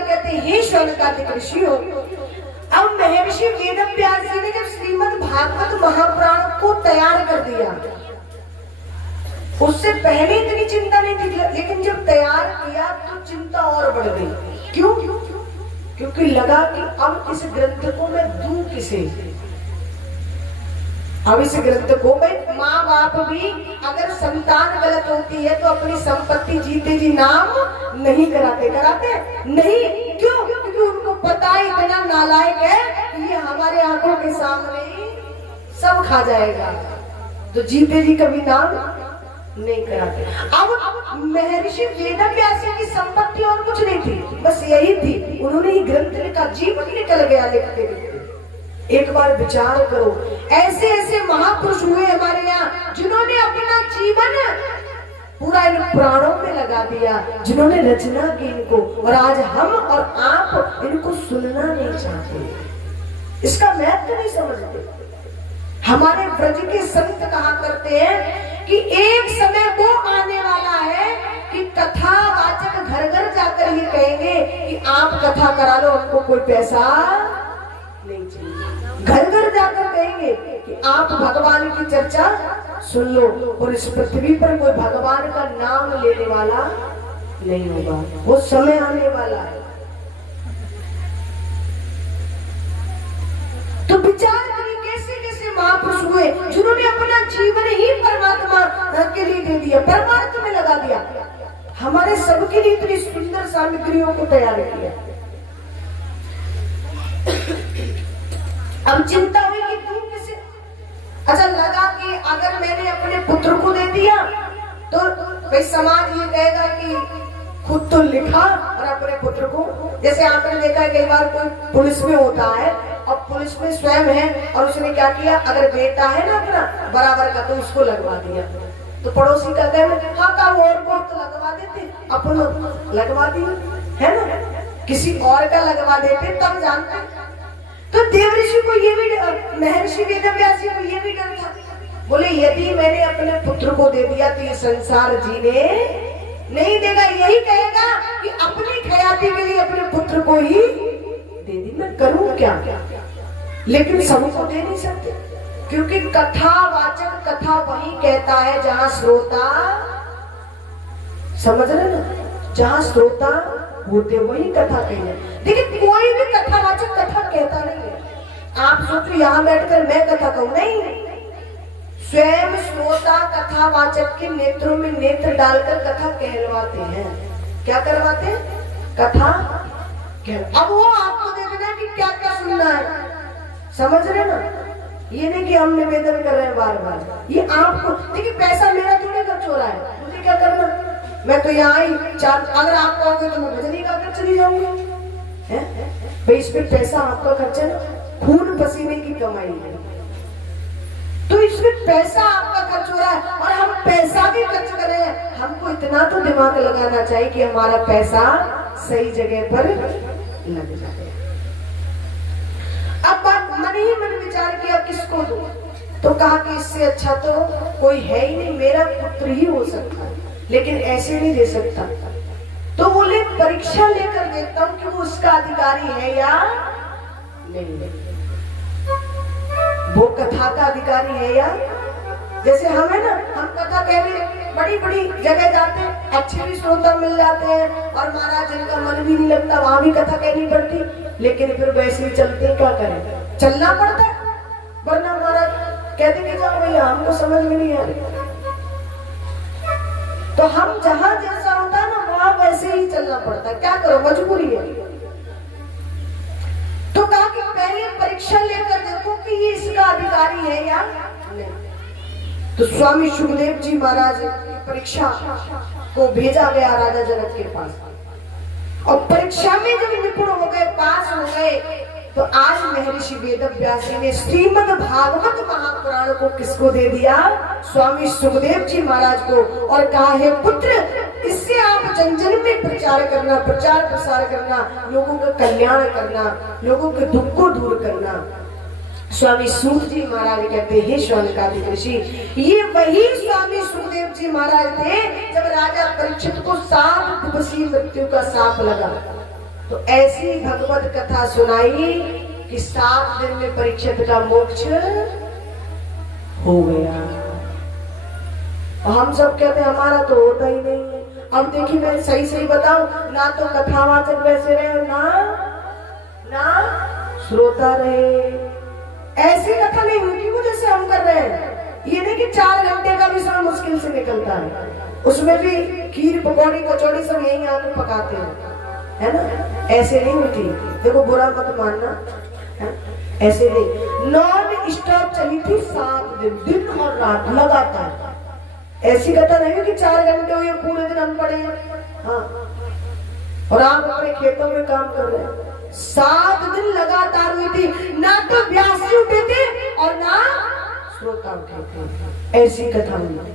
कहते हे शौनकादिक ऋषियों, अब महर्षि वेदव्यास जी ने जब श्रीमद् भागवत महापुराण को तैयार कर दिया, उससे पहले इतनी चिंता नहीं थी, लेकिन जब तैयार किया तो चिंता और बढ़ गई। क्यों? क्योंकि लगा कि अब इस ग्रंथ को मैं दूं किसे। अब इस ग्रंथ को मैं, माँ बाप भी अगर संतान गलत होती है तो अपनी संपत्ति जीते जी नाम नहीं कराते नहीं। क्यों? क्योंकि उनको पता है इतना नालायक है ये हमारे आंखों के सामने सब खा जाएगा, तो जीते जी कभी नाम नहीं कराते। अब महर्षि वेदव्यास की संपत्ति और कुछ नहीं थी, बस यही थी। उन्होंने ही ग्रंथ लिखा, जीवन निकल गया लिखते लिखते। एक बार विचार करो, ऐसे ऐसे महापुरुष हुए हमारे यहाँ जिन्होंने अपना जीवन पूरा इन प्राणों में लगा दिया, जिन्होंने रचना की इनको, और आज हम और आप इनको सुनना नहीं चाहते, इसका महत्व नहीं समझते। हमारे ब्रज के संत कहा करते हैं कि एक समय वो आने वाला है कि कथावाचक घर घर जाकर ये कहेंगे कि आप कथा करा लो, हमको कोई पैसा नहीं चाहिए। घर घर जाकर कहेंगे कि आप भगवान की चर्चा सुन लो, और इस पृथ्वी पर कोई भगवान का नाम लेने वाला नहीं होगा। वो समय आने वाला है। तो विचार करिए कैसे कैसे महापुरुष हुए जिन्होंने अपना जीवन ही परमात्मा के लिए दे दिया, परमार्थ में लगा दिया। हमारे सबके लिए इतनी सुंदर सामग्रियों को तैयार किया। अब चिंता हुई कि तुम किसे, अच्छा लगा कि अगर मैंने अपने पुत्र को दे दिया तो भाई समाज ये कहेगा कि खुद तो लिखा और अपने पुत्र को, जैसे आपने देखा है कई बार कोई पुलिस में होता है और पुलिस में स्वयं है और उसने क्या किया, अगर बेटा है ना अपना बराबर का तो उसको लगवा दिया, तो पड़ोसी कहते हैं हाँ का और को तो लगवा देते, अपन लगवा दिए है ना, किसी और का लगवा देते तब जानते। तो देवऋषि को ये भी, महर्षि वेदव्यास जी को ये भी डर था। बोले यदि मैंने अपने पुत्र को दे दिया तो ये संसार जीने नहीं देगा, यही कहेगा कि अपनी ख्याति के लिए अपने पुत्र को ही दे दी, मैं करूं क्या? लेकिन सबको दे नहीं सकते, क्योंकि कथावाचक कथा वही कहता है जहां श्रोता, समझ रहे ना, जहां श्रोता होते वही कथा कही। देखिए कोई भी कथावाचक कथा कहता नहीं है। आप सोचो यहाँ बैठकर मैं कथा कहूं, नहीं, स्वयं श्रोता कथावाचक के नेत्रों में नेत्र डालकर कथा कहलवाते हैं। क्या करवाते हैं? कथा कहल। अब वो आपको देखना है कि क्या क्या सुनना है, समझ रहे ना, ये नहीं कि हम निवेदन कर रहे हैं बार बार, ये आपको। देखिए पैसा मेरा थोड़ी खर्च हो रहा है, मुझे क्या करना, मैं तो यहाँ ही चार, अगर आप कहोगे तो मैं भजनी गाकर चली जाऊंगी, भाई इस पे पैसा आपका खर्च है ना, खून पसीने की कमाई है, तो इसमें पैसा आपका खर्च हो रहा है और हम पैसा भी खर्च कर रहे हैं। हमको इतना तो दिमाग लगाना चाहिए कि हमारा पैसा सही जगह पर लग जाए। अब मन ही मन विचार किया किसको दूं, तो कहा कि इससे अच्छा तो कोई है ही नहीं, मेरा पुत्र ही हो सकता है, लेकिन ऐसे नहीं दे सकता। तो बोले परीक्षा लेकर देखता हूं कि वो उसका अधिकारी है या नहीं, वो कथा का अधिकारी है या, जैसे हम है ना, हम कथा कहने बड़ी बड़ी जगह जाते हैं, अच्छे भी श्रोता मिल जाते हैं और महाराज जिनका मन भी नहीं लगता वहां भी कथा कहनी पड़ती, लेकिन फिर वैसे ही चलते, क्या करें, चलना पड़ता है, वरना महाराज कहते कि जाओ भैया हमको समझ में नहीं आ रही। तो हम जहां जैसा होता है ना वहां वैसे ही चलना पड़ता है, क्या करो, मजबूरी है। तो कहा कि पहले परीक्षा लेकर देखो कि ये इसका अधिकारी है या नहीं। तो स्वामी सुखदेव जी महाराज की परीक्षा को भेजा गया राजा जनक के पास, और परीक्षा में जब निपुण हो गए, पास हो गए, तो आज महर्षि वेदव्यास जी ने श्रीमद् भागवत महापुराण को किसको दे दिया? स्वामी सुखदेव जी महाराज को, और कहा है पुत्र इससे आप जन जन में प्रचार करना, प्रचार प्रसार करना, लोगों का कल्याण करना, लोगों के दुख को दूर करना। स्वामी सूत जी महाराज कहते हैं शौनकादिक ऋषि, ये वही स्वामी सुखदेव जी महाराज थे जब राजा परीक्षित को 7 दिवसीय मृत्यु का साप लगा। तो ऐसी भगवत कथा सुनाई कि 7 दिन में परीक्षित का मोक्ष हो गया। हम सब कहते हैं हमारा तो होता ही नहीं है। अब देखिए मैं सही बताऊं, ना तो कथावाचक वैसे रहे ना श्रोता रहे। ऐसी कथा नहीं होती वो जैसे हम कर रहे हैं। ये नहीं कि 4 घंटे का भी समय मुश्किल से निकलता है, उसमें भी खीर पकौड़ी कचौड़ी सब यही आकर पकाते हैं, है ना। ऐसे नहीं होती, देखो बुरा मत मानना, ऐसे नहीं। नॉन स्टॉप चली थी 7 दिन, दिन और रात लगातार। ऐसी कथा नहीं कि 4 घंटे हुए पूरे दिन हम पड़े हैं, हाँ, और आप अपने खेतों में काम कर रहे हैं। 7 दिन लगातार हुई थी, ना तो व्यासी उठे थे और ना श्रोता उठे थे। ऐसी कथा हुई।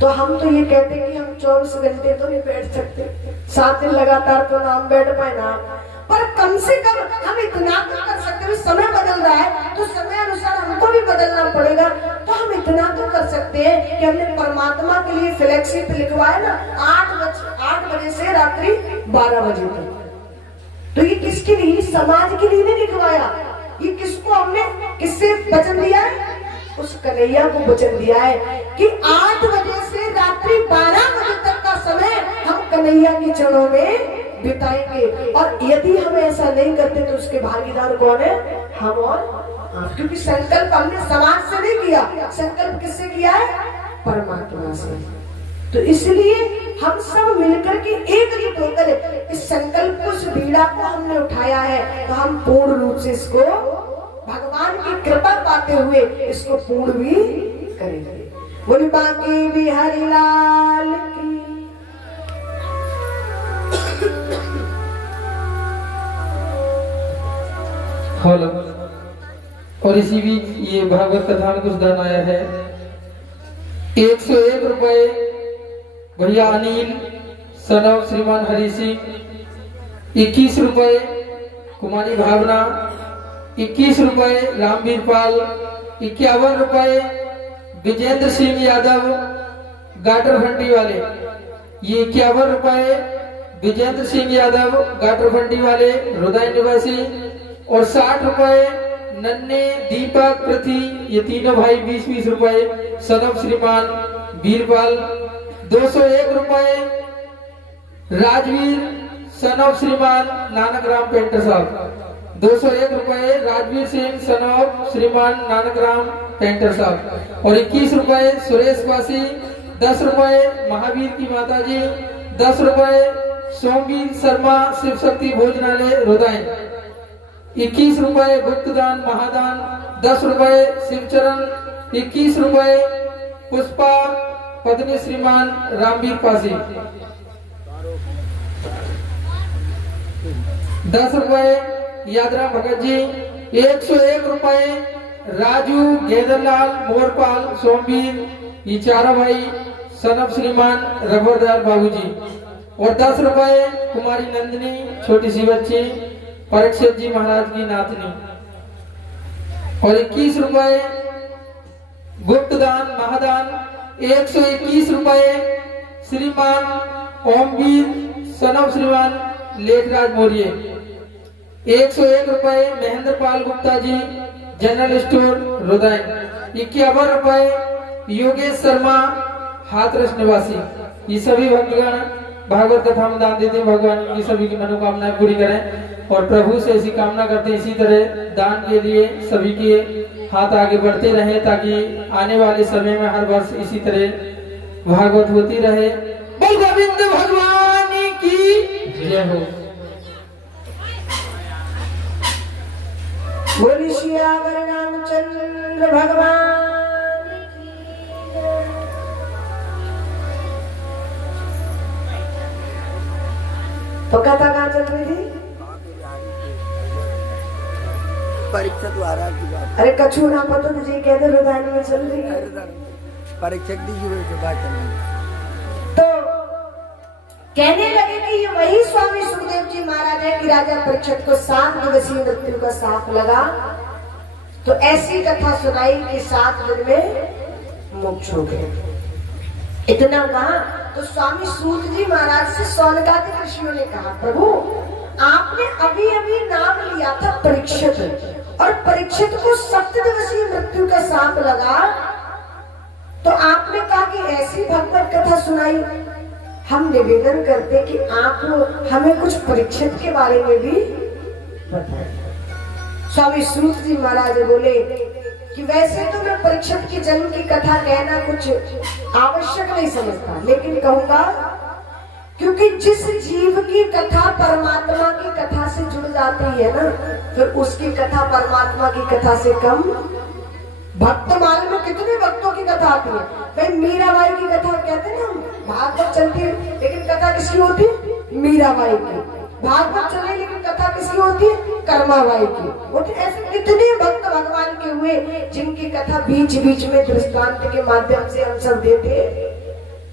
तो हम तो ये कहते हैं कि हम 24 घंटे तो नहीं बैठ सकते, 7 दिन लगातार तो ना हम बैठ पाए ना, पर कम से कम हम इतना तो कर सकते हैं। समय बदल रहा है तो समय अनुसार हमको भी बदलना पड़ेगा। तो हम इतना तो कर सकते हैं कि हमने परमात्मा के लिए फ्लैगशिप लिखवाया ना 8 बजे से रात्रि 12 बजे तक। तो ये किसके लिए? समाज के लिए नहीं लिखवाया। ये किसको हमने किससे वचन दिया है? उस कन्हैया को वचन दिया है कि 8 बजे से रात्रि 12 बजे तक का समय हम कन्हैया के चरणों में बिताएंगे। और यदि हम ऐसा नहीं करते तो उसके भागीदार कौन है? हम और आप। क्योंकि संकल्प हमने समाज से नहीं किया, संकल्प किससे किया है? परमात्मा से। तो इसलिए हम सब मिलकर के एकजुट होकर इस संकल्प को, इस बीड़ा को हमने उठाया है। तो हम पूर्ण रूप से इसको भगवान की कृपा पाते हुए इसको पूर्ण भी करेंगे। बोली बाकी बिहारी लाल की। हेलो। और इसी बीच ये भागवत कथा में कुछ दान आया है। 101 रुपए भैया अनिल सनव श्रीमान हरि सिंह, 21 रुपए कुमारी भावना, 21 रुपए रामवीर पाल, 51 रुपए विजेंद्र सिंह यादव गाटर भंडी वाले, ये 51 रुपए विजेंद्र सिंह यादव गाटर भंडी वाले रुदय निवासी, और 60 रुपए नन्हे दीपक पृथ्वी, ये तीनों भाई 20-20 रुपए सनव श्रीमान बीरपाल, 201 रुपए राजवीर सनव श्रीमान नानक राम पेंटर साहब, 201 रुपए राजवीर सिंह सनव श्रीमान नानक राम पेंटर साहब, और 21 रुपए सुरेश वासी, 10 रुपए महावीर की माता जी, 10 रुपए सोमवीर शर्मा शिव शक्ति भोजनालय रुदय, 21 रुपए गुप्तदान महादान, 10 रुपए शिवचरण, 21 रुपए पुष्पा पत्नी श्रीमान रामवीर पासी, 10 रुपए यादराम भगत जी, 101 रुपए राजू गेदरलाल मोरपाल सोमवीर, ये चारों भाई सनब श्रीमान रघुवरदास बाबू जी, और 10 रुपए कुमारी नंदिनी छोटी सी बच्ची परीक्षित जी महाराज की नातनी, और 21 रुपए गुप्तदान महादान, 121 रुपए श्रीमान ओमवीर सनव श्रीमान लेखराज मौर्य, 101 रुपए महेंद्र पाल गुप्ता जी जनरल स्टोर रुदय, 51 रुपए योगेश शर्मा हाथरस निवासी। ये सभी भक्तगण भागवत कथा में दान देते हैं। भगवान की सभी की मनोकामनाएं पूरी करें और प्रभु से ऐसी कामना करते हैं इसी तरह दान के लिए सभी के हाथ आगे बढ़ते रहे, ताकि आने वाले समय में हर वर्ष इसी तरह भागवत होती रहे। बोल गोविंद भगवान की जय हो। बोली सियावर रामचंद्र भगवान की जय। तो कथा कहाँ चल रही थी? परीक्षा द्वारा की बात। अरे कछु ना पता तुझे कहते रुदानी में चल रही है। परीक्षा दी हुई जो बात चल रही। तो कहने लगे कि ये वही स्वामी सुखदेव जी महाराज है कि राजा परीक्षित को 7 दिवसीय मृत्यु का साथ लगा। तो ऐसी कथा सुनाई कि 7 दिन में मोक्ष हो गए। इतना कहा तो तो स्वामी सूत जी महाराज से सौनकादि ऋषियों ने कहा, प्रभु आपने अभी अभी नाम लिया था परीक्षित, और परीक्षित को 7 दिवसीय मृत्यु का सांप लगा, तो आपने कहा कि ऐसी भगवत कथा सुनाई। हम निवेदन करते कि आप हमें कुछ परीक्षित के बारे में भी बताएं। स्वामी सूत जी महाराज बोले कि वैसे तो मैं परीक्षित के जन्म की कथा कहना कुछ आवश्यक नहीं समझता, लेकिन कहूंगा क्योंकि जिस जीव की कथा परमात्मा की कथा से जुड़ जाती है ना, फिर उसकी कथा परमात्मा की कथा से कम। भक्तमाल में कितने भक्तों की कथा आती है भाई, मीराबाई की कथा कहते हैं ना, भागवत चलती है लेकिन कथा किसकी होती है? मीराबाई की। भागवत चले लेकिन कथा किसकी होती है? कर्माबाई की। वो तो ऐसे कितने भक्त भगवान के हुए जिनकी कथा बीच बीच में दृष्टांत के माध्यम से हम सब देते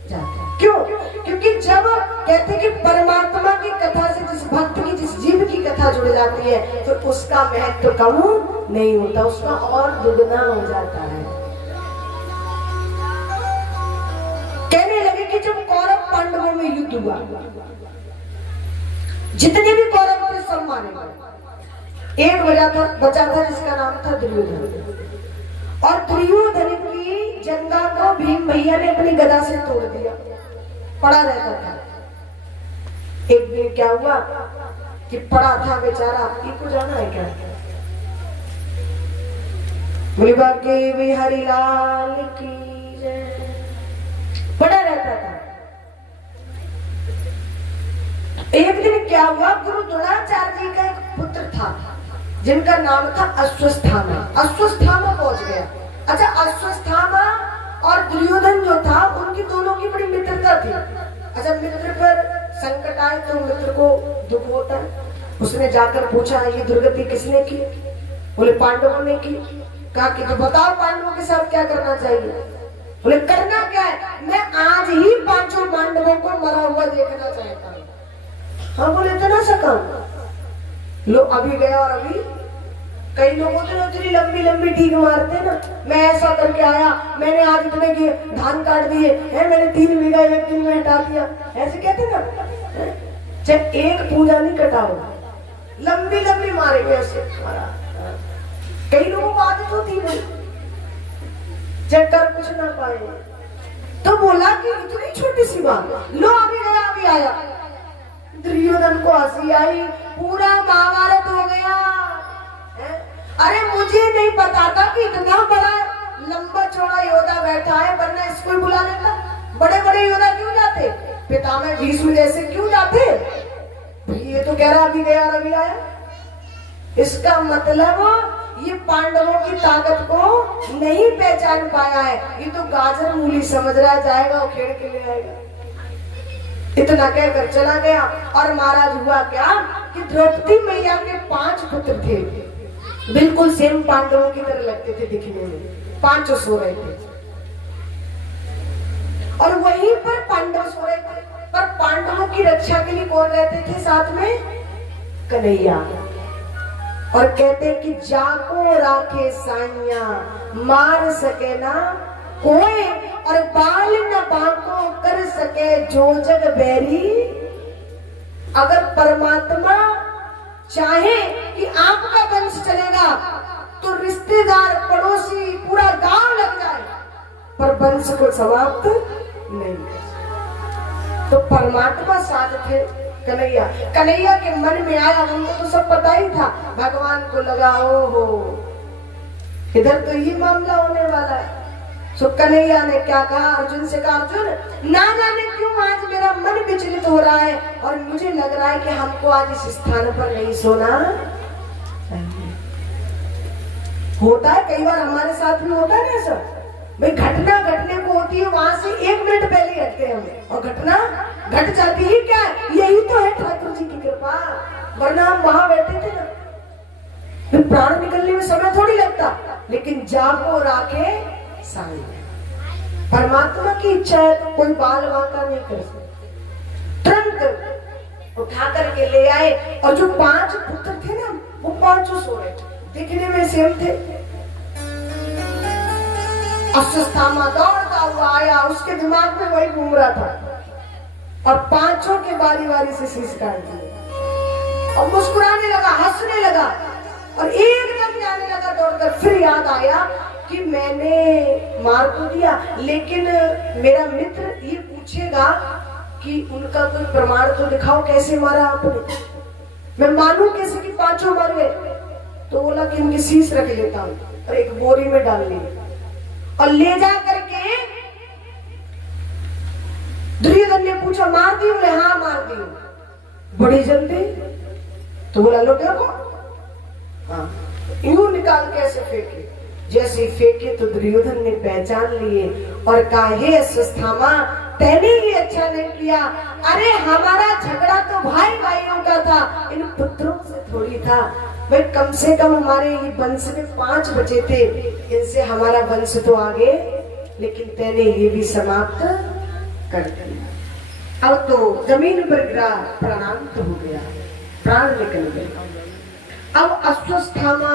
जाते। क्यों? क्योंकि जब कहते कि परमात्मा की कथा से जिस भक्त की, जिस जीव की कथा जुड़ जाती है, तो उसका महत्व कम नहीं होता, उसका और दुगना हो जाता है। कहने लगे कि जब कौरव पांडवों में युद्ध हुआ, जितने भी कौरव थे सब मारे गए, एक बचा था जिसका नाम था दुर्योधन, और दुर्योधन की जंगा को भीम भैया ने अपनी गदा से तोड़ दिया, पड़ा रहता था। एक दिन क्या हुआ कि पड़ा था बेचारा, इनको जाना है क्या? बोले के बिहारी लाल की जय, पड़ा रहता था। एक दिन क्या हुआ, गुरु द्रोणाचार्य जी का एक पुत्र था जिनका नाम था अश्वस्थामा। अश्वस्थामा पहुंच गया। अच्छा, अश्वस्थामा और दुर्योधन जो था उनकी दोनों की बड़ी मित्रता थी। अच्छा, मित्र पर संकट आए तो मित्र को दुख होता है। उसने जाकर पूछा ये दुर्गति किसने की? बोले पांडवों ने की। कहा कि तो बताओ पांडवों के साथ क्या करना चाहिए? बोले करना क्या है, मैं आज ही 5 पांडवों को मरा हुआ देखना चाहता हूँ। हाँ बोले इतना सका लो, अभी गया और अभी। कई लोगों तो इतनी लंबी लंबी डीग मारते ना, मैं ऐसा करके आया, मैंने आज इतने के धान काट दिए हैं, मैंने 3 बीघा 1 दिन में हटा दिया, ऐसे कहते ना। जब एक पूजा नहीं कटाओ, लंबी लंबी मारेंगे ऐसे मारा। कई लोगों को आदत होती है जब कर कुछ ना पाए, तो बोला कि इतनी छोटी सी बात, लो अभी गया अभी आया। दुर्योधन को हंसी आई, पूरा महाभारत हो गया। अरे मुझे नहीं पता था कि इतना बड़ा लंबा चौड़ा योद्धा बैठा है, वरना स्कूल बुला लेता। बड़े बड़े योद्धा क्यों जाते? पितामह भीष्म जैसे क्यों जाते? ये तो कह रहा अभी गया और अभी आया। इसका मतलब ये पांडवों की ताकत को नहीं पहचान पाया है, ये तो गाजर मूली समझ रहा जाएगा और खेड़ के ले आएगा। इतना कहकर चला गया। और महाराज हुआ क्या कि द्रौपदी मैया के 5 पुत्र थे, बिल्कुल सेम पांडवों की तरह लगते थे दिखने में। 5 सो रहे थे और वहीं पर पांडव सो रहे थे, पर पांडवों की रक्षा के लिए कौन रहते थे साथ में? कन्हैया। और कहते कि जाको राखे साइया, मार सके ना कोई, और बाल न बाको कर सके जो जग बैरी। अगर परमात्मा चाहे कि आपका वंश चलेगा तो रिश्तेदार पड़ोसी पूरा गांव लग जाए, पर वंश को समाप्त नहीं। तो परमात्मा साथ थे कन्हैया। कन्हैया के मन में आया, उनको तो सब पता ही था। भगवान को लगा हो इधर तो ये मामला होने वाला है। सो कन्हैया ने क्या कहा, अर्जुन से कहा, अर्जुन ना जाने क्यों आज मेरा मन विचलित हो रहा है और मुझे लग रहा है कि हमको आज इस स्थान पर नहीं सोना चाहिए। होता है कई बार हमारे साथ भी होता है ना ऐसा भाई, घटना घटने को होती है, वहां से 1 मिनट पहले ही हटते हैं और घटना घट जाती है। क्या यही तो है ठाकुर जी की कृपा, वरना हम वहां बैठे थे ना, फिर प्राण निकलने में समय थोड़ी लगता। लेकिन जाको राखे साई, परमात्मा की इच्छा है तो कोई बाल वाका नहीं कर सकता। तुरंत उठा करके ले आए, और जो 5 पुत्र थे ना वो 5 सो रहे, दिखने में सेम थे। अश्वस्थामा दौड़ता हुआ आया, उसके दिमाग में वही घूम रहा था और पांचों के बारी बारी से शीश काट दिए और मुस्कुराने लगा, हंसने लगा और एकदम जाने लगा दौड़कर। फिर याद आया कि मैंने मार तो दिया, लेकिन मेरा मित्र ये पूछेगा कि उनका कोई प्रमाण तो दिखाओ, कैसे मारा आपने, मैं मानूं कैसे कि पांचों मर गए। तो बोला कि इनकी शीश रख लेता हूं और एक बोरी में डाल ली और ले जा करके दुर्योधन ने पूछा मार दी? बोले हाँ मार दी। बड़ी जल्दी? तो बोला लो देखो। हाँ, यूं निकाल के ऐसे फेंके, जैसे ही फेंके तो दुर्योधन ने पहचान लिए और कहा हे अश्वत्थामा, तैने ही अच्छा नहीं किया। अरे हमारा झगड़ा तो भाई भाइयों का था, इन पुत्रों से थोड़ी था। भाई कम से कम हमारे ये वंश में 5 बचे थे, इनसे हमारा वंश तो आगे, लेकिन तैने ये भी समाप्त कर दिया। अब तो जमीन पर गिरा, प्राणांत हो गया, प्राण निकल गए। अब अश्वत्थामा